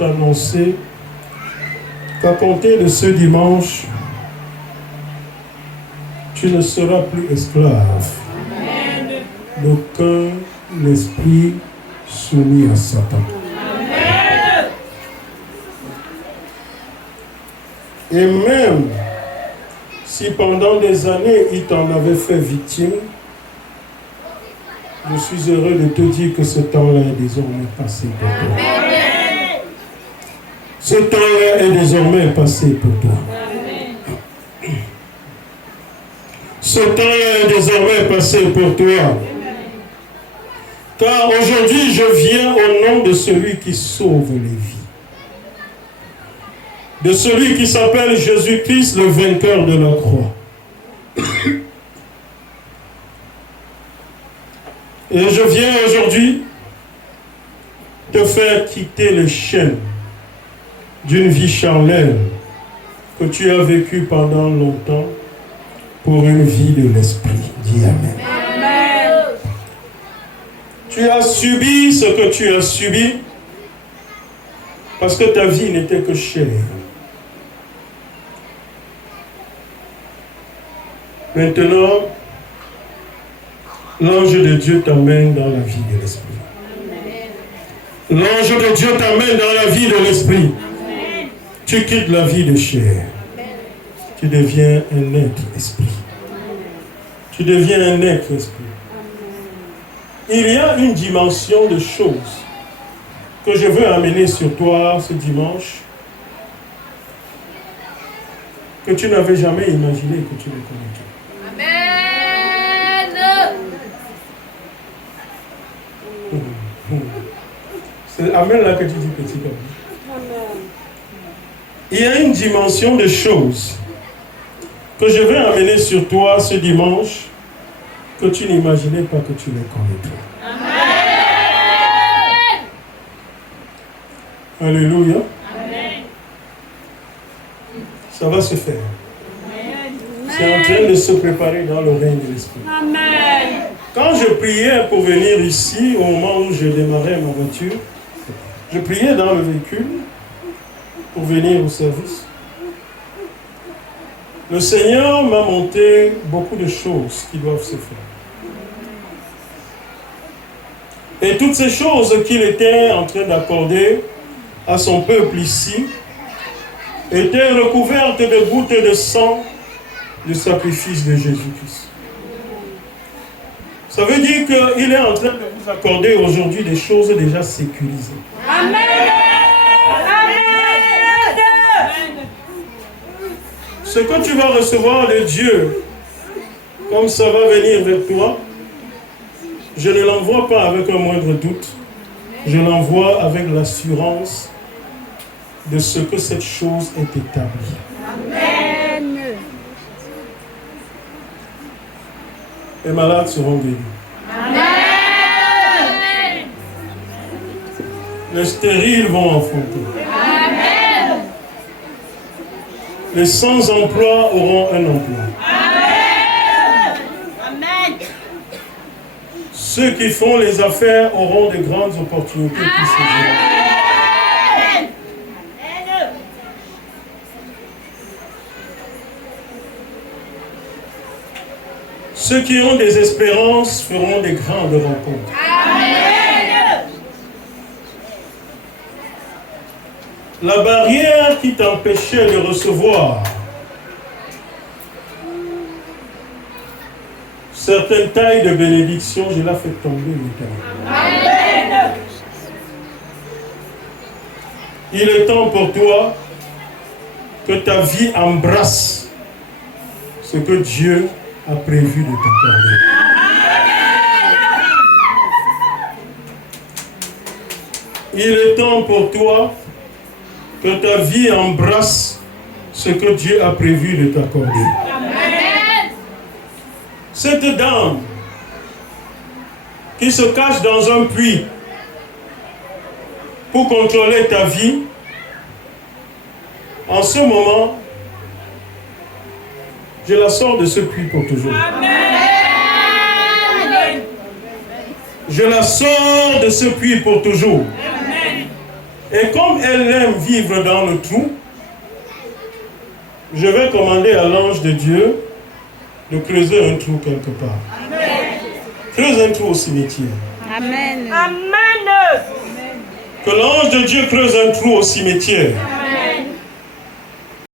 t'annoncer qu'à compter de ce dimanche, tu ne seras plus esclave d'aucun esprit soumis à Satan. Et même si pendant des années il t'en avait fait victime, je suis heureux de te dire que ce temps-là est désormais passé pour toi. Ce temps-là est désormais passé pour toi. Ce temps-là est désormais passé pour toi. Car aujourd'hui, je viens au nom de celui qui sauve les vies. De celui qui s'appelle Jésus-Christ, le vainqueur de la croix. Et je viens aujourd'hui te faire quitter les chaînes d'une vie charnelle que tu as vécue pendant longtemps pour une vie de l'esprit. Dis Amen. Amen. Tu as subi ce que tu as subi parce que ta vie n'était que chair. Maintenant, l'ange de Dieu t'amène dans la vie de l'esprit. L'ange de Dieu t'amène dans la vie de l'esprit. Tu quittes la vie de chair. Tu deviens un être esprit. Tu deviens un être esprit. Il y a une dimension de choses que je veux amener sur toi ce dimanche que tu n'avais jamais imaginé que tu ne connaîtrais. C'est Amen là que tu dis petit comme ça. Il y a une dimension de choses que je vais amener sur toi ce dimanche que tu n'imaginais pas que tu les connaîtrais. Amen. Alléluia. Amen. Ça va se faire. Amen. C'est en train de se préparer dans le règne de l'Esprit. Amen. Quand je priais pour venir ici, au moment où je démarrais ma voiture, je priais dans le véhicule pour venir au service. Le Seigneur m'a montré beaucoup de choses qui doivent se faire. Et toutes ces choses qu'il était en train d'accorder à son peuple ici étaient recouvertes de gouttes de sang du sacrifice de Jésus-Christ. Ça veut dire qu'il est en train de vous accorder aujourd'hui des choses déjà sécurisées. Amen. Ce que tu vas recevoir de Dieu, comme ça va venir vers toi, je ne l'envoie pas avec un moindre doute. Je l'envoie avec l'assurance de ce que cette chose est établie. Amen. Les malades seront guéris. Amen. Les stériles vont enfanter. Amen. Les sans-emploi auront un emploi. Amen. Amen. Ceux qui font les affaires auront de grandes opportunités qui se Ceux qui ont des espérances feront des grandes rencontres. Amen. La barrière qui t'empêchait de recevoir certaines tailles de bénédiction, je la fais tomber maintenant. Amen. Il est temps pour toi que ta vie embrasse ce que Dieu a prévu de t'accorder. Il est temps pour toi que ta vie embrasse ce que Dieu a prévu de t'accorder. Cette dame qui se cache dans un puits pour contrôler ta vie, en ce moment, je la sors de ce puits pour toujours. Amen. Je la sors de ce puits pour toujours. Amen. Et comme elle aime vivre dans le trou, je vais commander à l'ange de Dieu de creuser un trou quelque part. Amen. Creuse un trou au cimetière. Amen. Amen. Que l'ange de Dieu creuse un trou au cimetière.